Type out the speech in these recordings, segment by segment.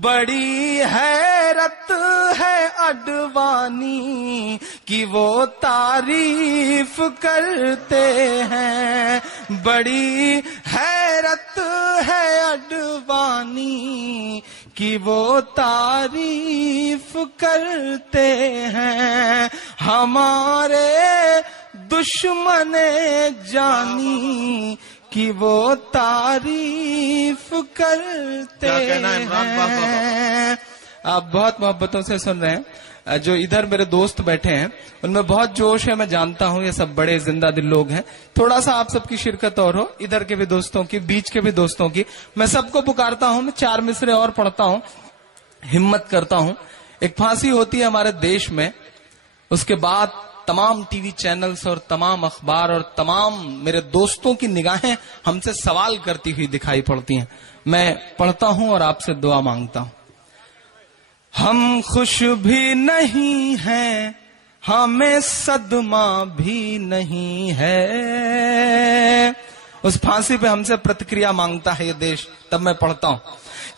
بڑی حیرت ہے اڈوانی کی وہ تعریف کرتے ہیں، بڑی حیرت ہے اڈوانی کی وہ تعریف کرتے ہیں، ہمارے دشمن جانی کی وہ تعریف کرتے ہیں۔ آپ بہت محبتوں سے سن رہے ہیں، جو ادھر میرے دوست بیٹھے ہیں ان میں بہت جوش ہے، میں جانتا ہوں یہ سب بڑے زندہ دل لوگ ہیں، تھوڑا سا آپ سب کی شرکت اور ہو، ادھر کے بھی دوستوں کی، بیچ کے بھی دوستوں کی، میں سب کو پکارتا ہوں، میں 4 مصرے اور پڑھتا ہوں، ہمت کرتا ہوں۔ ایک پھانسی ہوتی ہے ہمارے دیش میں، اس کے بعد تمام ٹی وی چینلز اور تمام اخبار اور تمام میرے دوستوں کی نگاہیں ہم سے سوال کرتی ہوئی دکھائی پڑتی ہیں، میں پڑھتا ہوں اور آپ سے دعا مانگتا ہوں۔ ہم خوش بھی نہیں ہیں، ہمیں صدمہ بھی نہیں ہے، اس پھانسی پہ ہم سے پرتکریا مانگتا ہے یہ دیش، تب میں پڑھتا ہوں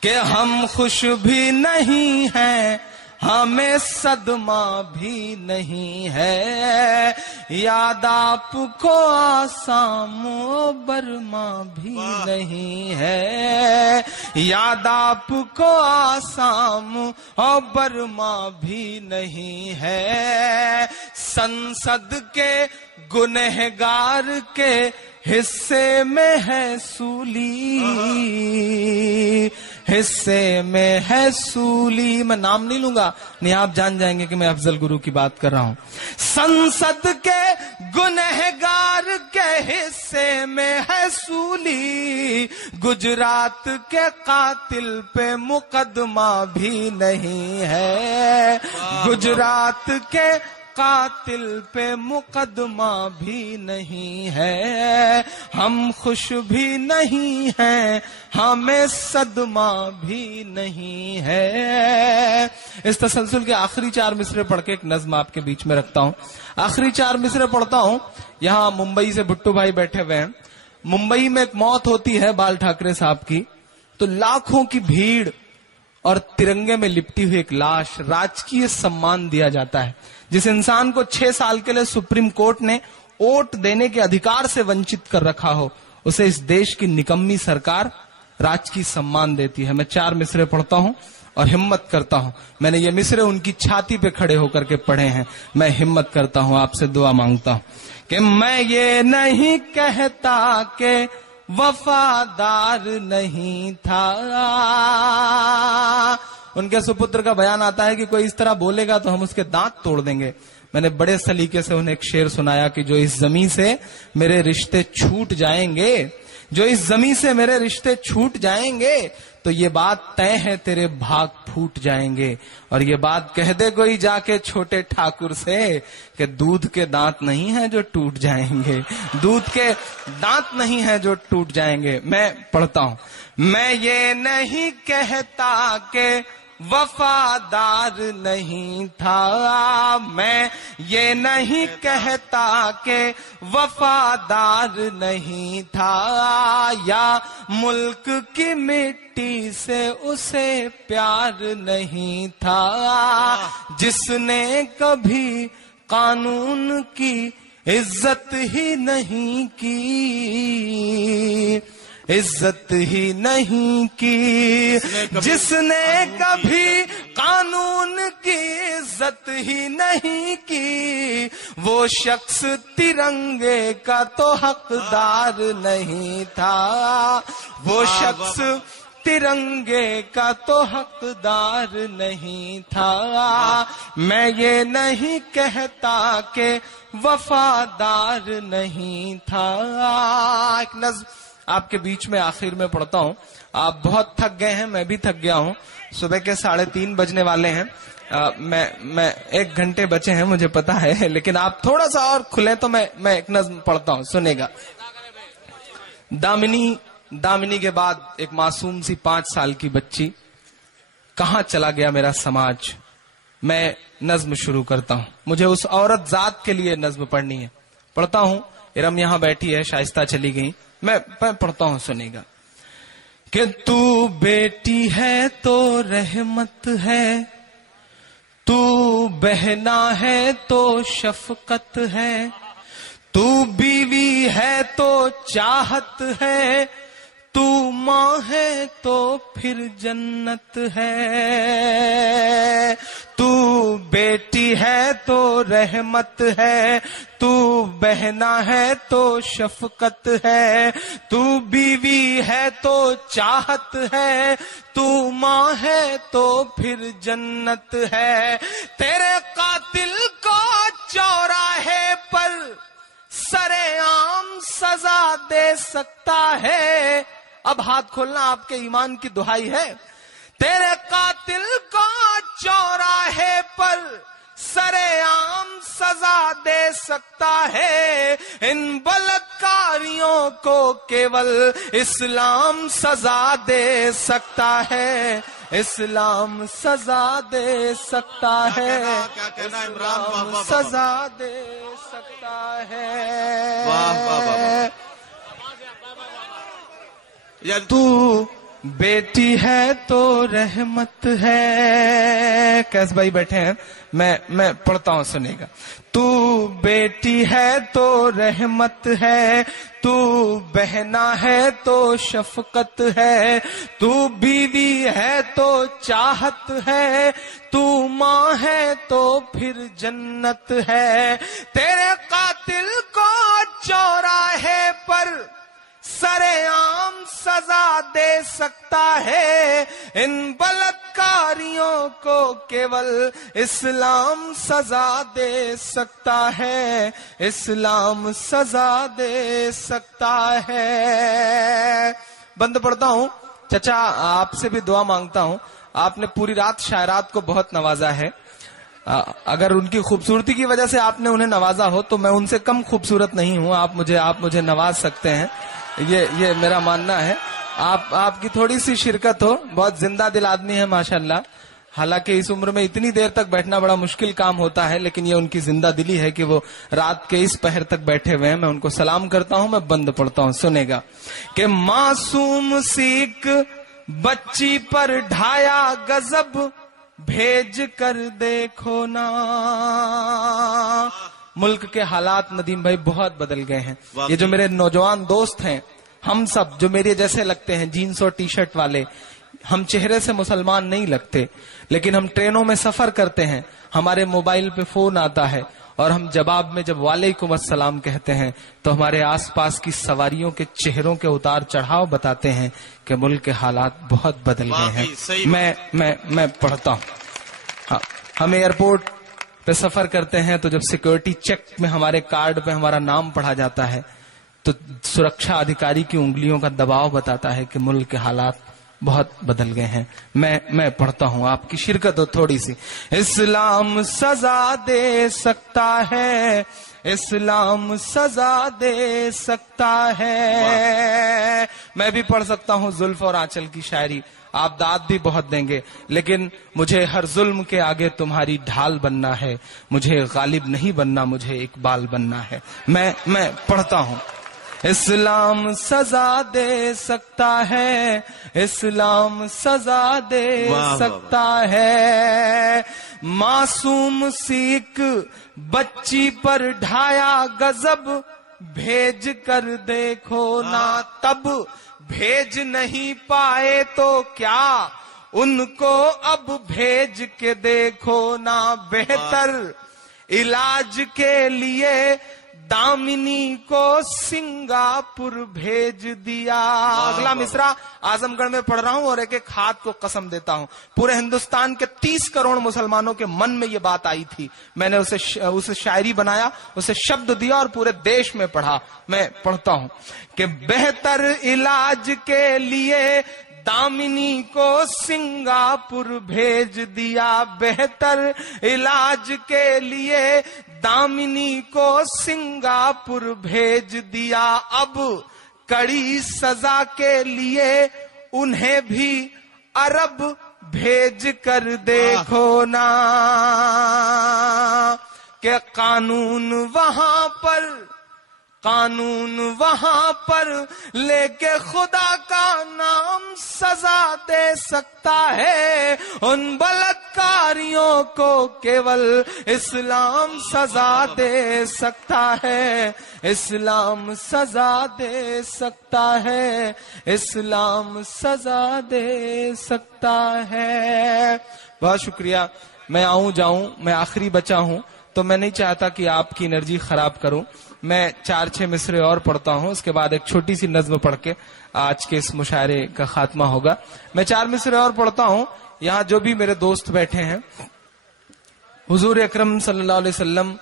کہ ہم خوش بھی نہیں ہیں، ہمیں صدمہ بھی نہیں ہے، یاد آپ کو آسام و برما بھی نہیں ہے، یاد آپ کو آسام و برما بھی نہیں ہے، سنسد کے گنہگار کے حصے میں ہے سولی، حصے میں ہے سولی، میں نام نہیں لوں گا، نہیں آپ جان جائیں گے کہ میں افضل گرو کی بات کر رہا ہوں۔ سنسد کے گنہگار کے حصے میں ہے سولی، گجرات کے قاتل پہ مقدمہ بھی نہیں ہے، گجرات کے قاتل پہ مقدمہ بھی نہیں ہے، ہم خوش بھی نہیں ہیں، ہمیں صدمہ بھی نہیں ہے۔ اس تسلسل کے آخری 4 مصرے پڑھ کے ایک نظم آپ کے بیچ میں رکھتا ہوں، آخری 4 مصرے پڑھتا ہوں۔ یہاں ممبئی سے بھٹو بھائی بیٹھے ہوئے ہیں، ممبئی میں ایک موت ہوتی ہے بال ٹھاکرے صاحب کی، تو لاکھوں کی بھیڑ اور ترنگے میں لپٹی ہوئی ایک لاش، راجکیہ سمان دیا جاتا ہے۔ جس انسان کو 6 سال کے لیے سپریم کورٹ نے ووٹ دینے کے ادھیکار سے ونچت کر رکھا ہو، اسے اس دیش کی نکمی سرکار راجکیہ سمان دیتی ہے۔ میں 4 مصرے پڑھتا ہوں اور ہمت کرتا ہوں، میں نے یہ مصرے ان کی چھاتی پہ کھڑے ہو کر کے پڑھے ہیں، میں ہمت کرتا ہوں، آپ سے دعا مانگتا ہوں کہ میں یہ نہیں کہتا کہ وفادار نہیں تھا۔ ان کے سپتر کا بیان آتا ہے کہ کوئی اس طرح بولے گا تو ہم اس کے دانت توڑ دیں گے۔ میں نے بڑے سلیقے سے انہیں ایک شعر سنایا کہ جو اس زمین سے میرے رشتے چھوٹ جائیں گے، جو اس زمین سے میرے رشتے چھوٹ جائیں گے، تو یہ بات طے ہے تیرے بھاگ پھوٹ جائیں گے، اور یہ بات کہہ دے کوئی جا کے چھوٹے ٹھاکر سے کہ دودھ کے دانت نہیں ہیں جو ٹوٹ جائیں گے، دودھ کے دانت نہیں ہیں جو ٹوٹ جائیں گے۔ میں پڑھتا ہوں، میں یہ نہیں کہتا کہ وفادار نہیں تھا، میں یہ نہیں کہتا کہ وفادار نہیں تھا، یا ملک کی مٹی سے اسے پیار نہیں تھا، جس نے کبھی قانون کی عزت ہی نہیں کی، عزت ہی نہیں کی، جس نے کبھی قانون کی عزت ہی نہیں کی، وہ شخص ترنگے کا تو حقدار نہیں تھا، وہ شخص ترنگے کا تو حقدار نہیں تھا، میں یہ نہیں کہتا کہ وفادار نہیں تھا۔ ایک نظم آپ کے بیچ میں آخر میں پڑھتا ہوں، آپ بہت تھک گئے ہیں، میں بھی تھک گیا ہوں، صبح کے 3:30 بجنے والے ہیں، میں 1 گھنٹے بچے ہیں مجھے پتا ہے، لیکن آپ تھوڑا سا اور کھلیں تو میں ایک نظم پڑھتا ہوں، سنے گا۔ دامنی کے بعد ایک معصوم سی 5 سال کی بچی، کہاں چلا گیا میرا سماج، میں نظم شروع کرتا ہوں، مجھے اس عورت ذات کے لیے نظم پڑھنی ہے، پڑھتا ہوں۔ ارم یہاں بیٹھی ہے، شائستہ چلی گئی، میں پڑھتا ہوں، سنے گا کہ تو بیٹی ہے تو رحمت ہے، تو بہنا ہے تو شفقت ہے، تو بیوی ہے تو چاہت ہے، تو ماں ہے تو پھر جنت ہے، تو بیٹی ہے تو رحمت ہے، تو بہنا ہے تو شفقت ہے، تو بیوی ہے تو چاہت ہے، تو ماں ہے تو پھر جنت ہے۔ تیرے قاتل کو چوراہے پر سرے عام سزا دے سکتا ہے۔ اب ہاتھ کھولنا آپ کے ایمان کی دہائی ہے۔ تیرے قاتل کو چوراہے پر سرے عام سزا دے سکتا ہے، ان بلاکاریوں کو کیول اسلام سزا دے سکتا ہے، اسلام سزا دے سکتا ہے، اسلام سزا دے سکتا ہے۔ تو بیٹی ہے تو رحمت ہے۔ کیس بھائی بیٹھے ہیں، میں پڑھتا ہوں، سنے گا۔ تو بیٹی ہے تو رحمت ہے، تو بہنا ہے تو شفقت ہے، تو بیوی ہے تو چاہت ہے، تو ماں ہے تو پھر جنت ہے۔ تیرے قاتل کو چوراہے پر سرے عام سزا دے سکتا ہے، ان بلاکاریوں کو کیول اسلام سزا دے سکتا ہے، اسلام سزا دے سکتا ہے۔ بند پڑھتا ہوں۔ چچا آپ سے بھی دعا مانگتا ہوں، آپ نے پوری رات شاعرات کو بہت نوازا ہے، اگر ان کی خوبصورتی کی وجہ سے آپ نے انہیں نوازا ہو تو میں ان سے کم خوبصورت نہیں ہوں، آپ مجھے نواز سکتے ہیں، یہ میرا ماننا ہے۔ آپ کی تھوڑی سی شرکت ہو، بہت زندہ دل آدمی ہے ماشاءاللہ، حالانکہ اس عمر میں اتنی دیر تک بیٹھنا بڑا مشکل کام ہوتا ہے، لیکن یہ ان کی زندہ دلی ہے کہ وہ رات کے اس پہر تک بیٹھے ہوئے ہیں۔ میں ان کو سلام کرتا ہوں۔ میں بند پڑھتا ہوں، سنے گا کہ معصوم سیک بچی پر ڈھایا غضب بھیج کر دیکھو نا۔ ملک کے حالات ندیم بھائی بہت بدل گئے ہیں۔ یہ جو میرے نوجوان دوست ہیں، ہم سب جو میرے جیسے لگتے ہیں، جینس اور ٹی شرٹ والے، ہم چہرے سے مسلمان نہیں لگتے، لیکن ہم ٹرینوں میں سفر کرتے ہیں، ہمارے موبائل پہ فون آتا ہے اور ہم جواب میں جب وعلیکم السلام کہتے ہیں تو ہمارے آس پاس کی سواریوں کے چہروں کے اتار چڑھاؤ بتاتے ہیں کہ ملک کے حالات بہت بدل گئے ہیں۔ میں پڑھتا ہوں۔ ہم ایئرپورٹ پہ سفر کرتے ہیں تو جب سیکورٹی چیک میں ہمارے کارڈ پہ ہمارا نام پڑھا جاتا ہے تو سرکشا ادھیکاری کی انگلیوں کا دباؤ بتاتا ہے کہ ملک کے حالات بہت بدل گئے ہیں۔ میں پڑھتا ہوں، آپ کی شرکت ہو تھوڑی سی۔ اسلام سزا دے سکتا ہے، اسلام سزا دے سکتا ہے۔ میں بھی پڑھ سکتا ہوں زلف اور آنچل کی شاعری، آپ داد بھی بہت دیں گے، لیکن مجھے ہر ظلم کے آگے تمہاری ڈھال بننا ہے، مجھے غالب نہیں بننا، مجھے اقبال بننا ہے۔ میں پڑھتا ہوں۔ اسلام سزا دے سکتا ہے، اسلام سزا دے سکتا ہے۔ معصوم سیک بچی پر ڈھایا غضب بھیج کر دیکھو نا، تب بھیج نہیں پائے تو کیا ان کو اب بھیج کے دیکھو نا، بہتر علاج کے لیے دامنی کو سنگاپور بھیج دیا۔ اگلا مصرع اعظم گڑھ میں پڑھ رہا ہوں اور ایک ایک ہاتھ کو قسم دیتا ہوں، پورے ہندوستان کے 30 کروڑ مسلمانوں کے من میں یہ بات آئی تھی، میں نے اسے شاعری بنایا، اسے شبد دیا اور پورے دیش میں پڑھا۔ میں پڑھتا ہوں کہ بہتر علاج کے لیے دامنی کو سنگاپور بھیج دیا، بہتر علاج کے لیے دامنی کو سنگاپور بھیج دیا، اب کڑی سزا کے لیے انہیں بھی عرب بھیج کر دیکھو نا، کہ قانون وہاں پر قانون وہاں پر لے کے خدا کا نام سزا دے سکتا ہے، ان بلاکاریوں کو کیول اسلام سزا دے سکتا ہے، اسلام سزا دے سکتا ہے، اسلام سزا دے سکتا ہے۔ بہت شکریہ۔ میں آؤں جاؤں، میں آخری بچا ہوں تو میں نہیں چاہتا کہ آپ کی انرجی خراب کروں۔ میں 4-6 مصرے اور پڑھتا ہوں، اس کے بعد ایک چھوٹی سی نظم پڑھ کے آج کے اس مشاعرے کا خاتمہ ہوگا۔ میں 4 مصرے اور پڑھتا ہوں۔ یہاں جو بھی میرے دوست بیٹھے ہیں، حضور اکرم صلی اللہ علیہ وسلم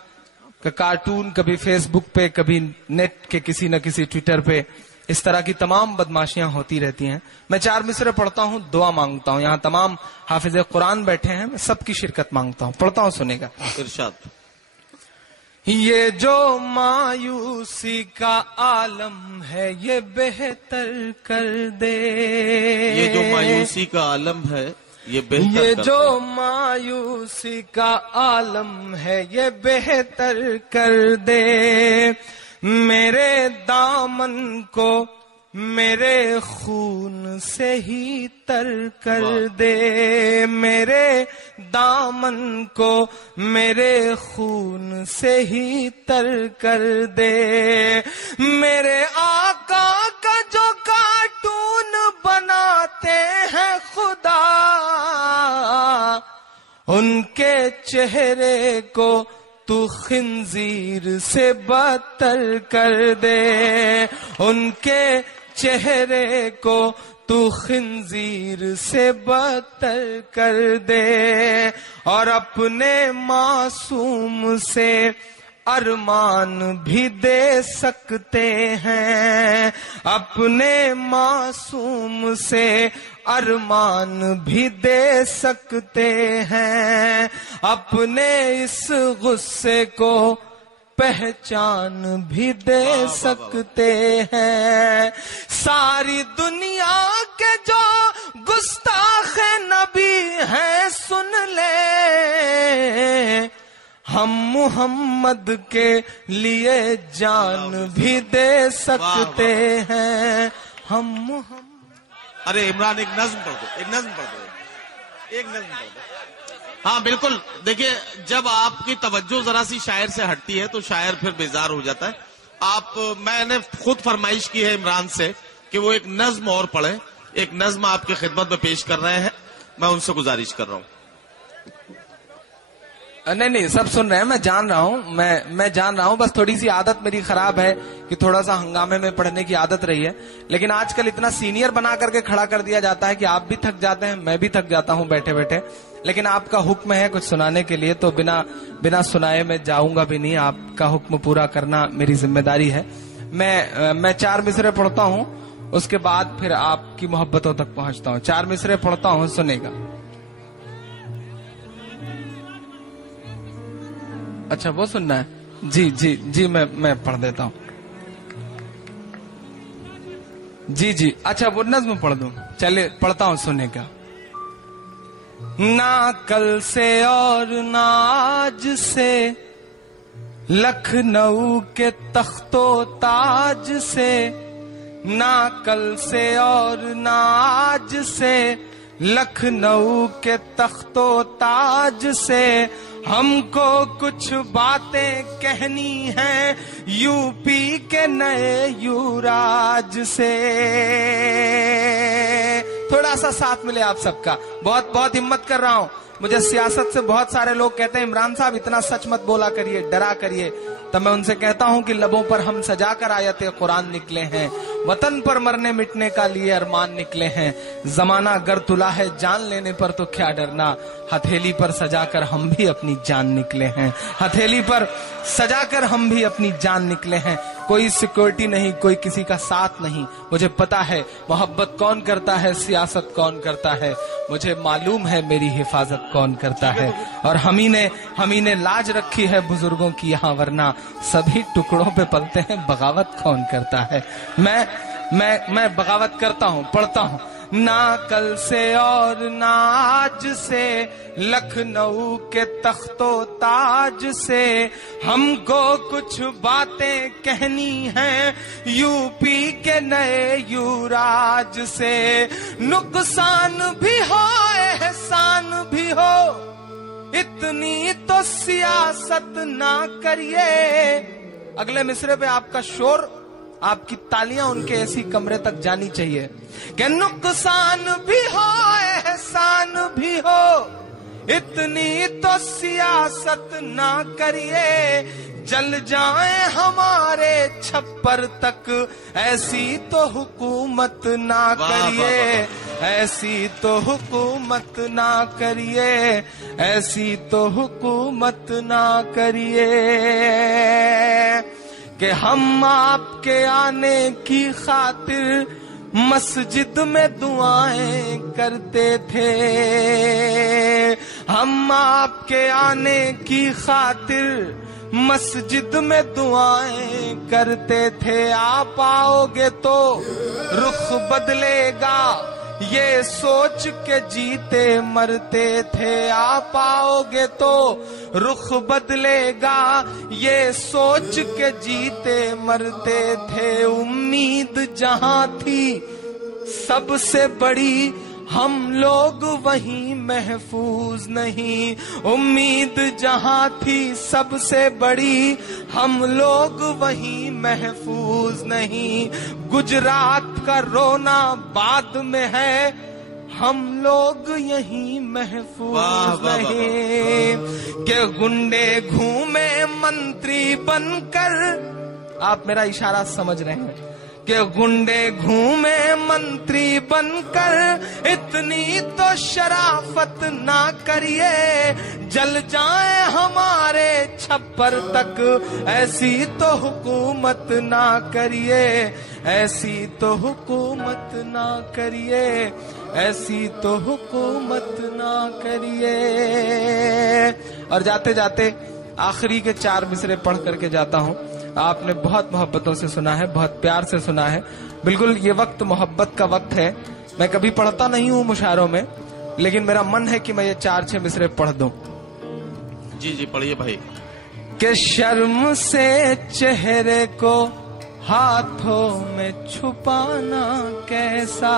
کا کارٹون کبھی فیس بک پہ، کبھی نیٹ کے کسی نہ کسی ٹویٹر پہ اس طرح کی تمام بدماشیاں ہوتی رہتی ہیں۔ میں 4 مصرے پڑھتا ہوں، دعا مانگتا ہوں۔ یہاں تمام حافظ قرآن بیٹھے ہیں، میں سب کی شرکت مانگتا ہوں۔ پڑھتا ہوں، سنے گا۔ ارشاد۔ یہ جو مایوسی کا عالم ہے یہ بہتر کر دے، یہ جو مایوسی کا عالم ہے یہ بہتر یہ کر جو دے، مایوسی کا عالم ہے یہ بہتر کر دے، میرے دامن کو میرے خون سے ہی تر کر دے، میرے دامن کو میرے خون سے ہی تر کر دے، میرے آقا کا جو کارٹون بناتے ہیں خدا، ان کے چہرے کو تو خنزیر سے بدتر کر دے، ان کے چہرے کو تو خنزیر سے بدتر کر دے، اور اپنے معصوم سے ارمان بھی دے سکتے ہیں، اپنے معصوم سے ارمان بھی دے سکتے ہیں، اپنے اس غصے کو پہچان بھی دے سکتے ہیں، ساری دنیا کے جو گستاخ نبی ہیں سن لے، ہم محمد کے لیے جان بھی دے سکتے ہیں، ہم محمد۔ ارے عمران ایک نظم پڑھ دو، ایک نظم پڑھ دو، ایک نظم پڑھ دو۔ ہاں بالکل، دیکھیے جب آپ کی توجہ ذرا سی شاعر سے ہٹتی ہے تو شاعر پھر بیزار ہو جاتا ہے۔ میں نے خود فرمائش کی ہے عمران سے کہ وہ ایک نظم اور پڑھے، ایک نظم آپ کی خدمت میں پیش کر رہے ہیں، میں ان سے گزارش کر رہا ہوں۔ نہیں سب سن رہے ہیں، میں جان رہا ہوں، میں جان رہا ہوں، بس تھوڑی سی عادت میری خراب ہے کہ تھوڑا سا ہنگامے میں پڑھنے کی عادت رہی ہے، لیکن آج کل اتنا سینئر بنا کر کے کھڑا کر دیا جاتا ہے کہ آپ بھی تھک جاتے ہیں، میں بھی تھک جاتا ہوں بیٹھے بیٹھے، لیکن آپ کا حکم ہے کچھ سنانے کے لیے تو بنا سنائے میں جاؤں گا بھی نہیں، آپ کا حکم پورا کرنا میری ذمہ داری ہے۔ میں 4 مصرے پڑھتا ہوں، اس کے بعد پھر آپ کی محبتوں تک پہنچتا ہوں۔ 4 مصرے پڑھتا ہوں، سنے گا۔ اچھا وہ سننا ہے؟ جی میں پڑھ دیتا ہوں۔ جی اچھا وہ نظم پڑھ دوں، چلے پڑھتا ہوں، سننے کا۔ نہ کل سے اور نہ آج سے، لکھنؤ کے تخت و تاج سے، نہ کل سے اور نہ آج سے، لکھنؤ کے تخت و تاج سے، ہم کو کچھ باتیں کہنی ہیں یو پی کے نئے یوراج سے۔ تھوڑا سا ساتھ ملے آپ سب کا، بہت ہمت کر رہا ہوں۔ مجھے سیاست سے بہت سارے لوگ کہتے ہیں عمران صاحب اتنا سچ مت بولا کریے، ڈرا کریے، تب میں ان سے کہتا ہوں کہ لبوں پر ہم سجا کر آیت قرآن نکلے ہیں، وطن پر مرنے مٹنے کا لیے ارمان نکلے ہیں، زمانہ گر تلا ہے جان لینے پر تو کیا ڈرنا، ہتھیلی پر سجا کر ہم بھی اپنی جان نکلے ہیں، ہتھیلی پر سجا کر ہم بھی اپنی جان نکلے ہیں، کوئی سیکورٹی نہیں، کوئی کسی کا ساتھ نہیں، مجھے پتا ہے محبت کون کرتا ہے، سیاست کون کرتا ہے، مجھے معلوم ہے میری حفاظت کون کرتا ہے، اور ہمیں نے لاج رکھی ہے بزرگوں کی یہاں، ورنہ سبھی ٹکڑوں پہ پلتے ہیں، بغاوت کون کرتا ہے۔ میں بغاوت کرتا ہوں، پڑھتا ہوں۔ نہ کل سے اور نہ آج سے، لکھنؤ کے تخت و تاج سے ہم کو کچھ باتیں کہنی ہیں، یو پی کے نئے یوراج سے۔ نقصان بھی ہو احسان بھی ہو، اتنی تو سیاست نہ کریے۔ اگلے مصرے پہ آپ کا شور، آپ کی تالیاں ان کے ایسی کمرے تک جانی چاہیے کہ نقصان بھی ہو احسان بھی ہو، اتنی تو سیاست نہ کریے، جل جائیں ہمارے چھپر تک، ایسی تو حکومت نہ کریے، ایسی تو حکومت نہ کریے، ایسی تو حکومت نہ کریے کہ ہم آپ کے آنے کی خاطر مسجد میں دعائیں کرتے تھے، ہم آپ کے آنے کی خاطر مسجد میں دعائیں کرتے تھے۔ آپ آؤ گے تو رخ بدلے گا، یہ سوچ کے جیتے مرتے تھے۔ آپ آؤ گے تو رخ بدلے گا، یہ سوچ کے جیتے مرتے تھے۔ امید جہاں تھی سب سے بڑی، ہم لوگ وہیں محفوظ نہیں۔ امید جہاں تھی سب سے بڑی، ہم لوگ وہیں محفوظ نہیں۔ گجرات کا رونا بعد میں ہے، ہم لوگ یہیں محفوظ نہیں۔ کہ گنڈے گھومے منتری بن کر، آپ میرا اشارہ سمجھ رہے ہیں، کہ گنڈے گھومے منتری بن کر، اتنی تو شرافت نہ کریے، جل جائیں ہمارے چھپر تک، ایسی تو حکومت نہ کریے، ایسی تو حکومت نہ کریے، ایسی تو حکومت نہ کریے۔ اور جاتے جاتے آخری کے 4 مصرے پڑھ کر کے جاتا ہوں۔ آپ نے بہت محبتوں سے سنا ہے، بہت پیار سے سنا ہے، بالکل یہ وقت محبت کا وقت ہے۔ میں کبھی پڑھتا نہیں ہوں مشاعروں میں، لیکن میرا من ہے کہ میں یہ 4-6 مصرے پڑھ دوں۔ جی جی پڑھیے بھائی۔ کہ شرم سے چہرے کو ہاتھوں میں چھپانا کیسا،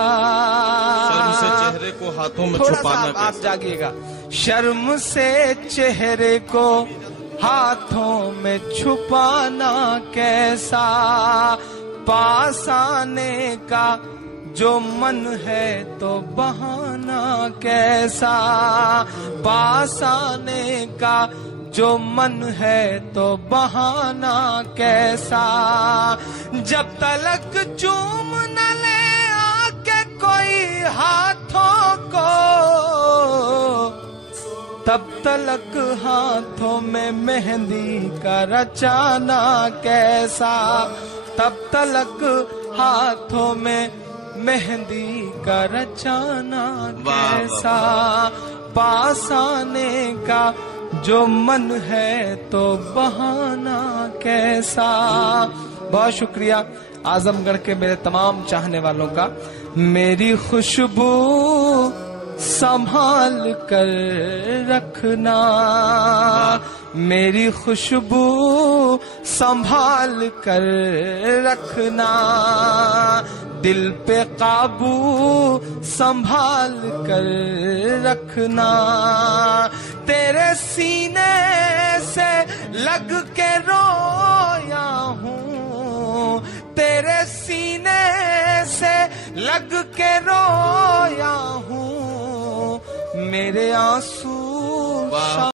شرم سے چہرے کو ہاتھوں میں چھپانا کیسا، آپ جاگیے گا۔ شرم سے چہرے کو ہاتھوں میں چھپانا کیسا، پاس آنے کا جو من ہے تو بہانا کیسا، پاس آنے کا جو من ہے تو بہانا کیسا، جب تلک چوم نہ لے آ کے کوئی ہاتھوں کو، تب تلک ہاتھوں میں مہندی کا رچانا کیسا، تب تلک ہاتھوں میں مہندی کا رچانا کیسا، پاس آنے کا جو من ہے تو بہانا کیسا۔ بہت شکریہ اعظم گڑھ کے میرے تمام چاہنے والوں کا۔ میری خوشبو سنبھال کر رکھنا، میری خوشبو سنبھال کر رکھنا، دل پہ قابو سنبھال کر رکھنا، تیرے سینے سے لگ کے رویا ہوں، تیرے سینے سے لگ کے رویا ہوں، میرے آنسو